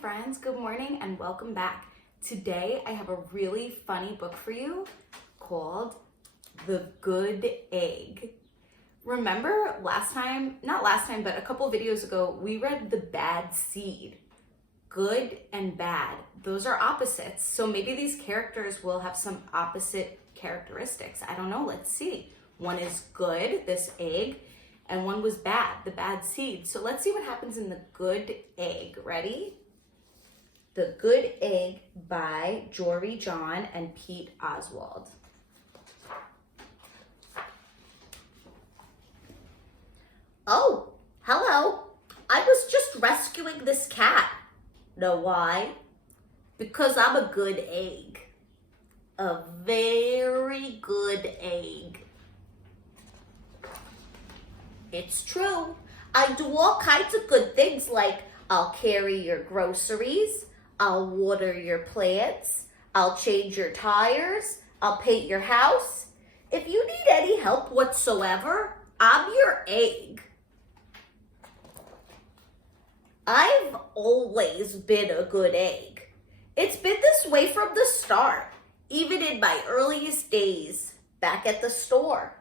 friends, good morning and welcome back. Today I have a really funny book for you called The Good Egg. Remember but a couple videos ago, we read The Bad Seed. Good and bad, those are opposites. So maybe these characters will have some opposite characteristics. I don't know, let's see. One is good, this egg, and one was bad, the bad seed. So let's see what happens in The Good Egg. Ready? The Good Egg by Jory John and Pete Oswald. Oh, hello. I was just rescuing this cat. Know why? Because I'm a good egg. A very good egg. It's true. I do all kinds of good things, like I'll carry your groceries, I'll water your plants, I'll change your tires, I'll paint your house. If you need any help whatsoever, I'm your egg. I've always been a good egg. It's been this way from the start, even in my earliest days back at the store.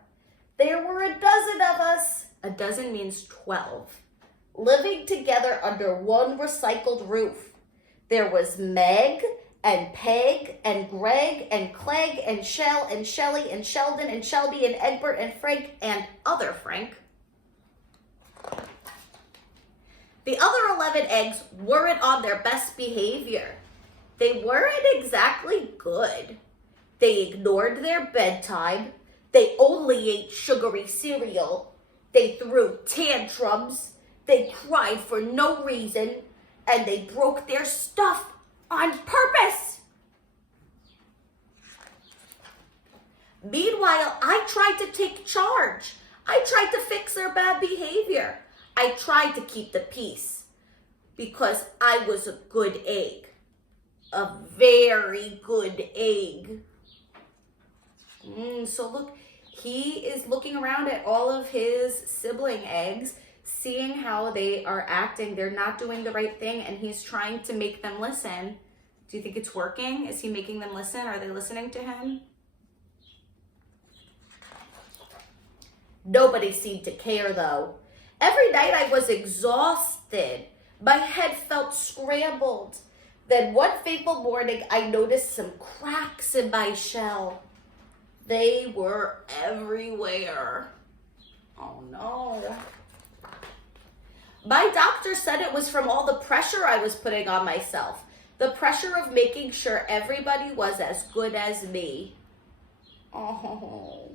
There were a dozen of us. A dozen means 12. Living together under one recycled roof. There was Meg and Peg and Greg and Clegg and Shell and Shelly and Sheldon and Shelby and Egbert and Frank and other Frank. The other 11 eggs weren't on their best behavior. They weren't exactly good. They ignored their bedtime. They only ate sugary cereal. They threw tantrums. They cried for no reason. And they broke their stuff on purpose. Meanwhile, I tried to take charge. I tried to fix their bad behavior. I tried to keep the peace because I was a good egg. A very good egg. So look, he is looking around at all of his sibling eggs, seeing how they are acting. They're not doing the right thing, and he's trying to make them listen. Do you think it's working? Is he making them listen? Are they listening to him? Nobody seemed to care, though. Every night I was exhausted. My head felt scrambled. Then one fateful morning, I noticed some cracks in my shell. They were everywhere. Oh no. My doctor said it was from all the pressure I was putting on myself. The pressure of making sure everybody was as good as me. Oh,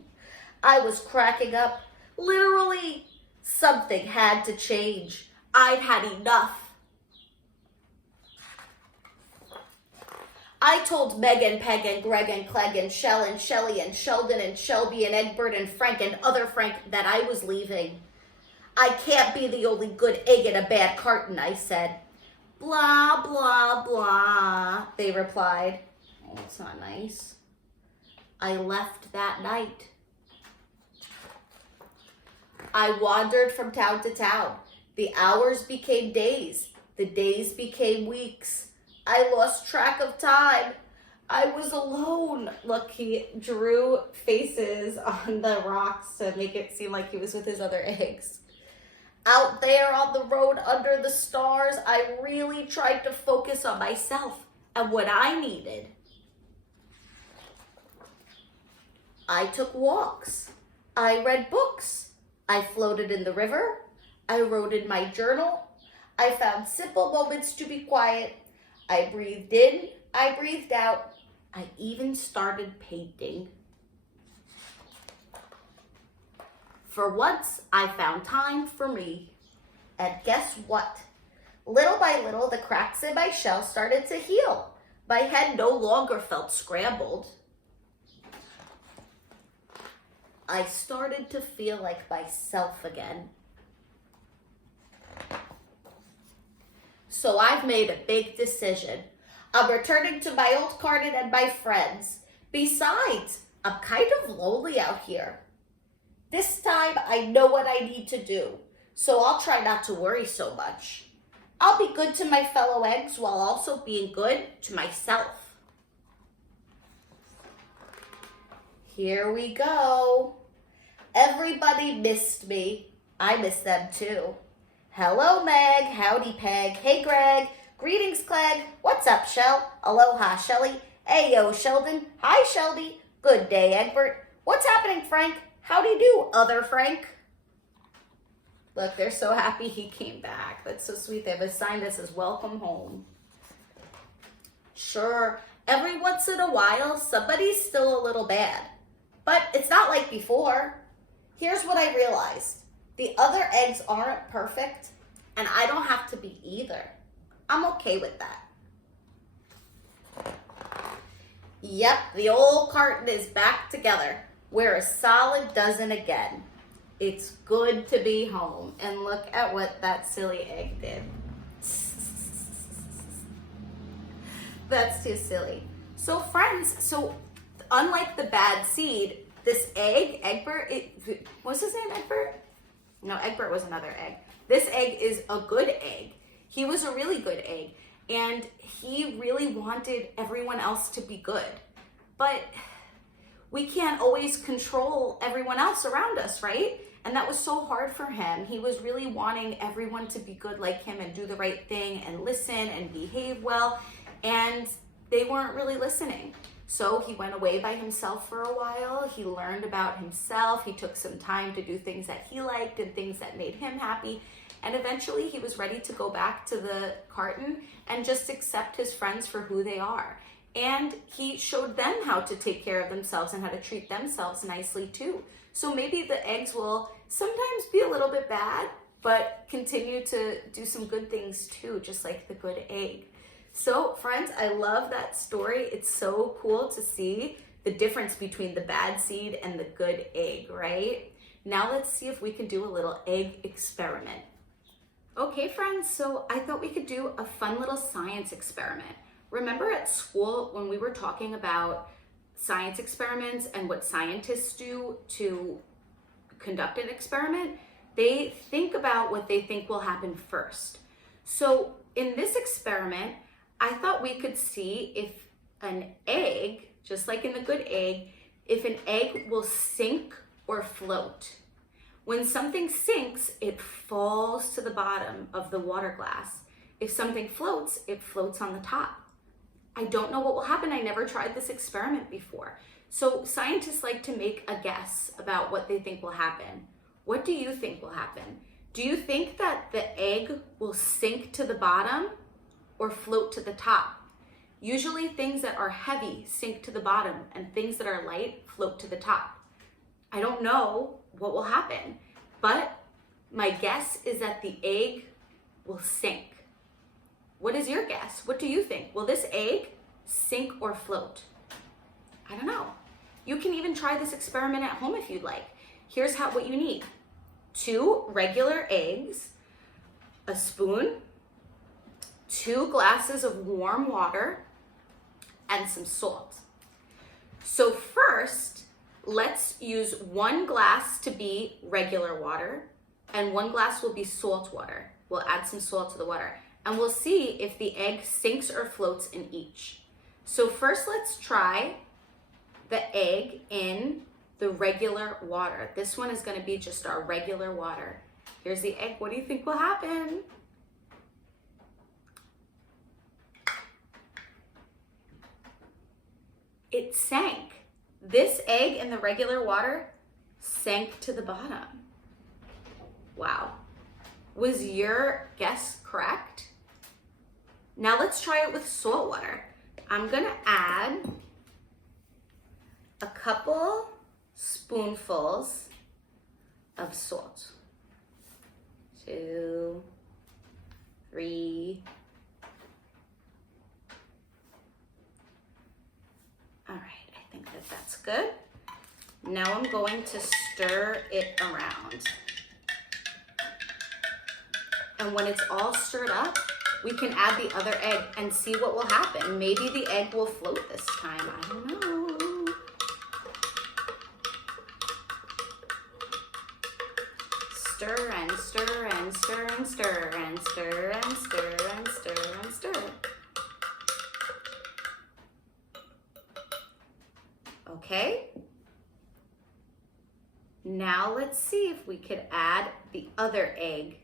I was cracking up. Literally, something had to change. I'd had enough. I told Meg and Peg and Greg and Clegg and Shell and Shelly and Sheldon and Shelby and Egbert and Frank and other Frank that I was leaving. I can't be the only good egg in a bad carton, I said. Blah, blah, blah, they replied. Oh, it's not nice. I left that night. I wandered from town to town. The hours became days. The days became weeks. I lost track of time. I was alone. Look, he drew faces on the rocks to make it seem like he was with his other eggs. Out there on the road under the stars, I really tried to focus on myself and what I needed. I took walks. I read books. I floated in the river. I wrote in my journal. I found simple moments to be quiet. I breathed in. I breathed out. I even started painting. For once, I found time for me. And guess what? Little by little, the cracks in my shell started to heal. My head no longer felt scrambled. I started to feel like myself again. So I've made a big decision. I'm returning to my old garden and my friends. Besides, I'm kind of lonely out here. This time, I know what I need to do, so I'll try not to worry so much. I'll be good to my fellow eggs while also being good to myself. Here we go. Everybody missed me. I miss them too. Hello, Meg. Howdy, Peg. Hey, Greg. Greetings, Clegg. What's up, Shell? Aloha, Shelly. Ayo, Sheldon. Hi, Shelby. Good day, Egbert. What's happening, Frank? Howdy do, other Frank. Look, they're so happy he came back. That's so sweet. They've assigned us as welcome home. Sure, every once in a while, somebody's still a little bad. But it's not like before. Here's what I realized. The other eggs aren't perfect, and I don't have to be either. I'm okay with that. Yep, the old carton is back together. We're a solid dozen again. It's good to be home. And look at what that silly egg did. That's too silly. So friends, unlike the bad seed, this egg, Egbert, what's his name, Egbert? No, Egbert was another egg. This egg is a good egg. He was a really good egg. And he really wanted everyone else to be good. But we can't always control everyone else around us, right? And that was so hard for him. He was really wanting everyone to be good like him and do the right thing and listen and behave well. And they weren't really listening. So he went away by himself for a while. He learned about himself. He took some time to do things that he liked and things that made him happy. And eventually he was ready to go back to the carton and just accept his friends for who they are. And he showed them how to take care of themselves and how to treat themselves nicely too. So maybe the eggs will sometimes be a little bit bad, but continue to do some good things too, just like the good egg. So friends, I love that story. It's so cool to see the difference between the bad seed and the good egg, right? Now let's see if we can do a little egg experiment. Okay, friends, so I thought we could do a fun little science experiment. Remember at school when we were talking about science experiments and what scientists do to conduct an experiment? They think about what they think will happen first. So in this experiment, I thought we could see if an egg, just like in the good egg, if an egg will sink or float. When something sinks, it falls to the bottom of the water glass. If something floats, it floats on the top. I don't know what will happen. I never tried this experiment before. So scientists like to make a guess about what they think will happen. What do you think will happen? Do you think that the egg will sink to the bottom or float to the top? Usually things that are heavy sink to the bottom and things that are light float to the top. I don't know what will happen, but my guess is that the egg will sink. What is your guess? What do you think? Will this egg sink or float? I don't know. You can even try this experiment at home if you'd like. Here's what you need. 2 regular eggs, a spoon, 2 glasses of warm water, and some salt. So first, let's use 1 glass to be regular water and 1 glass will be salt water. We'll add some salt to the water and we'll see if the egg sinks or floats in each. So first let's try the egg in the regular water. This one is going to be just our regular water. Here's the egg. What do you think will happen? It sank. This egg in the regular water sank to the bottom. Wow. Was your guess correct? Now let's try it with salt water. I'm gonna add a couple spoonfuls of salt. 2, 3. All right, I think that's good. Now I'm going to stir it around. And when it's all stirred up, we can add the other egg and see what will happen. Maybe the egg will float this time, I don't know. Stir and stir and stir and and stir and stir and stir and stir and stir. Okay. Now let's see if we could add the other egg.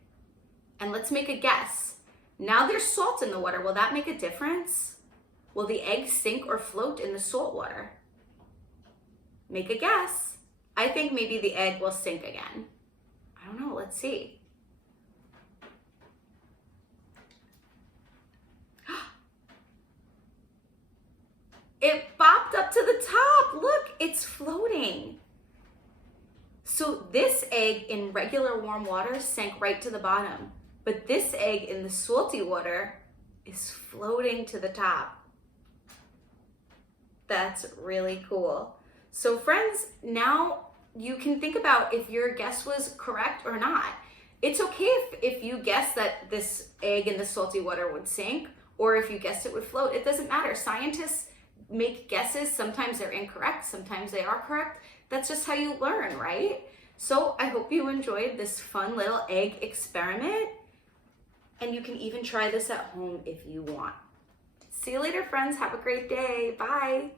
And let's make a guess. Now there's salt in the water. Will that make a difference? Will the egg sink or float in the salt water? Make a guess. I think maybe the egg will sink again. I don't know, let's see. It bopped up to the top. Look, it's floating. So this egg in regular warm water sank right to the bottom, but this egg in the salty water is floating to the top. That's really cool. So friends, now you can think about if your guess was correct or not. It's okay if you guess that this egg in the salty water would sink, or if you guessed it would float. It doesn't matter. Scientists make guesses. Sometimes they're incorrect, sometimes they are correct. That's just how you learn, right? So I hope you enjoyed this fun little egg experiment, and you can even try this at home if you want. See you later, friends. Have a great day. Bye.